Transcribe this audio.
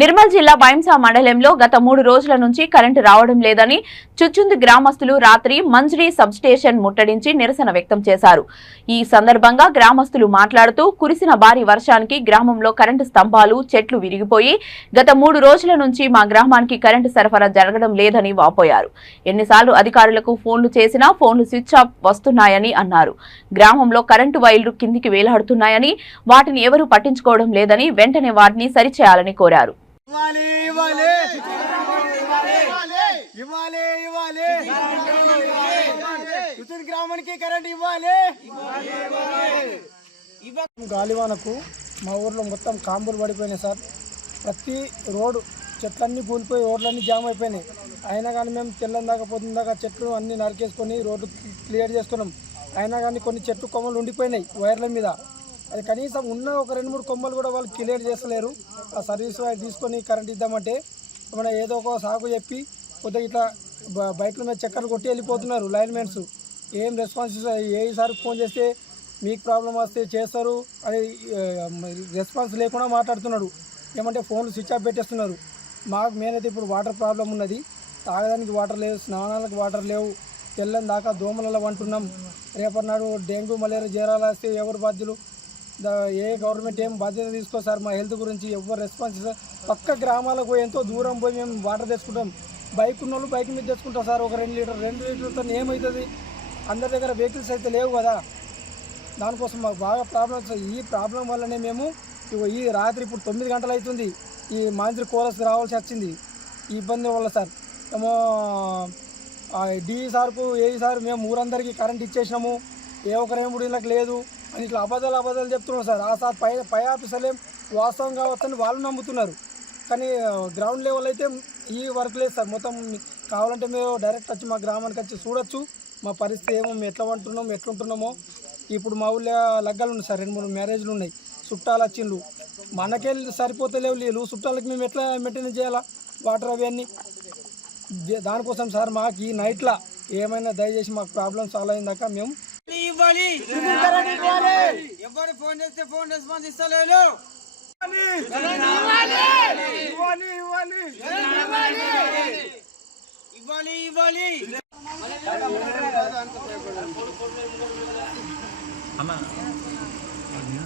నిర్మల్ జిల్లా బైంసా మండలంలో గత 3 రోజుల నుంచి కరెంటు రావడం లేదని చుచుంది గ్రామస్తులు రాత్రి మంజ్రీ సబ్స్టేషన్ ముట్టడించి నిరసన వ్యక్తం చేశారు. ఈ సందర్భంగా గ్రామస్తులు మాట్లాడుతూ కురిసిన భారీ వర్షానికి గ్రామంలో కరెంటు స్తంభాలు, చెట్లు విరిగిపోయి గత 3 రోజుల నుంచి మా గ్రామానికి కరెంటు సరఫరా జరగడం లేదని వాపోయారు. ఎన్నిసార్లు అధికారులకు ఫోన్లు చేసినా ఫోన్లు స్విచ్ ఆఫ్ వస్తున్నాయని అన్నారు. గ్రామంలో కరెంటు వైర్లు కిందికి వేలాడుతున్నాయని, వాటిని ఎవరూ పట్టించుకోవడం లేదని, వెంటనే వాటిని సరిచేయాలని కోరారు. గాలివానకు మా ఊర్లో మొత్తం కాంబులు పడిపోయినాయి సార్. ప్రతి రోడ్డు చెట్లన్నీ కూలిపోయి రోడ్లన్నీ జామ్ అయిపోయినాయి. అయినా కానీ మేము తెల్లని దాకా పొద్దున్న దాకా చెట్లు అన్నీ నరికేసుకొని రోడ్డు క్లియర్ చేస్తున్నాం. అయినా కానీ కొన్ని చెట్టు కొమ్మలు ఉండిపోయినాయి వైర్ల మీద. అది కనీసం ఉన్న ఒక 2-3 కొమ్మలు కూడా వాళ్ళు క్లియర్ చేస్తలేరు. ఆ సర్వీస్ వైర్ తీసుకొని కరెంట్ ఇద్దామంటే మన ఏదో ఒక సాగు చెప్పి కొద్దిగా ఇట్లా బైక్ల మీద చక్కర్లు కొట్టి వెళ్ళిపోతున్నారు లైన్మెన్స్. ఏం రెస్పాన్స్ ఏసారి ఫోన్ చేస్తే మీకు ప్రాబ్లం వస్తే చేస్తారు అని రెస్పాన్స్ లేకుండా మాట్లాడుతున్నాడు. ఏమంటే ఫోన్లు స్విచ్ ఆఫ్ పెట్టేస్తున్నారు. మాకు మెయిన్ ఇప్పుడు వాటర్ ప్రాబ్లం ఉన్నది. తాగడానికి వాటర్ లేవు, స్నానాలకు వాటర్ లేవు. తెల్లని దాకా దోమలలో వంటున్నాం. రేపటి నాడు డెంగ్యూ, మలేరియా జ్వరాలు వస్తే ఎవరు బాధ్యులు? ఏ గవర్నమెంట్ ఏం బాధ్యత తీసుకో సార్ మా హెల్త్ గురించి ఎవరు రెస్పాన్స్ ఇస్తారు? పక్క గ్రామాలకు పోయి ఎంతో దూరం పోయి మేము వాటర్ తెచ్చుకుంటాం. బైక్ ఉన్న వాళ్ళు బైక్ మీద తెచ్చుకుంటాం సార్. ఒక 2 లీటర్లతో ఏమవుతుంది? అందరి దగ్గర వెహికల్స్ అయితే లేవు కదా. దానికోసం మాకు బాగా ప్రాబ్లమ్స్. ఈ ప్రాబ్లం వల్లనే మేము ఈ రాత్రి ఇప్పుడు 9 గంటలు అవుతుంది ఈ మంత్రి కోరస్ రావాల్సి వచ్చింది. ఈ ఇబ్బంది వల్ల సార్ ఏమో డిఈ సార్కు ఏఈ సార్ మేము ఊరందరికీ కరెంట్ ఇచ్చేసినాము, ఏ ఒక్కరేం వీళ్ళకి లేదు అని ఇట్లా అబద్ధాలు చెప్తున్నారు సార్. ఆ సార్ పై ఆఫీసర్లు వాస్తవం కావచ్చని వాళ్ళు నమ్ముతున్నారు. కానీ గ్రౌండ్ లెవెల్ అయితే ఈ వర్క్ లేదు సార్. మొత్తం కావాలంటే మీరు డైరెక్ట్ వచ్చి మా గ్రామానికి వచ్చి చూడొచ్చు మా పరిస్థితి ఏమో, మేము ఎట్లా వంటున్నాము ఎట్లుంటున్నామో. ఇప్పుడు మా ఊళ్ళో లగ్గాలు ఉన్నాయి సార్, 2-3 మ్యారేజ్లు ఉన్నాయి. చుట్టాలు వచ్చిండ్రు, మనకే సరిపోతలేవు నీళ్ళు. చుట్టాలకి మేము ఎట్లా మెయింటైన్ చేయాలా వాటర్ అవన్నీ? దానికోసం సార్ మాకు ఈ నైట్లో ఏమైనా దయచేసి మాకు ప్రాబ్లం సాల్వ్ అయిందాక మేము ఎవరు ఫోన్ చేస్తే ఫోన్ రెస్పాన్స్ ఇస్తలేదు. ఇవ్వాలి